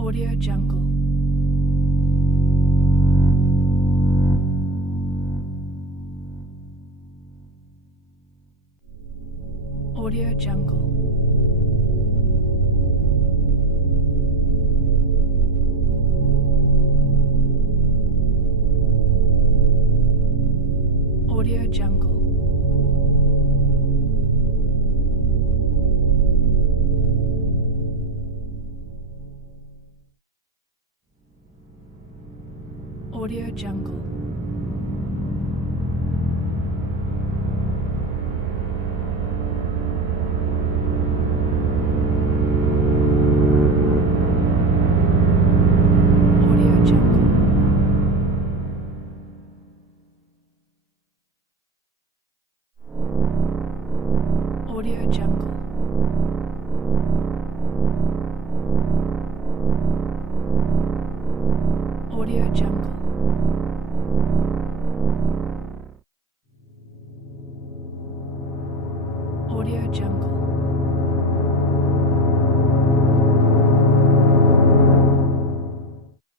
Audio Jungle. Audio Jungle. Audio Jungle. Audio Jungle. Audio Jungle. Audio Jungle. Audio Jungle. Audio Jungle.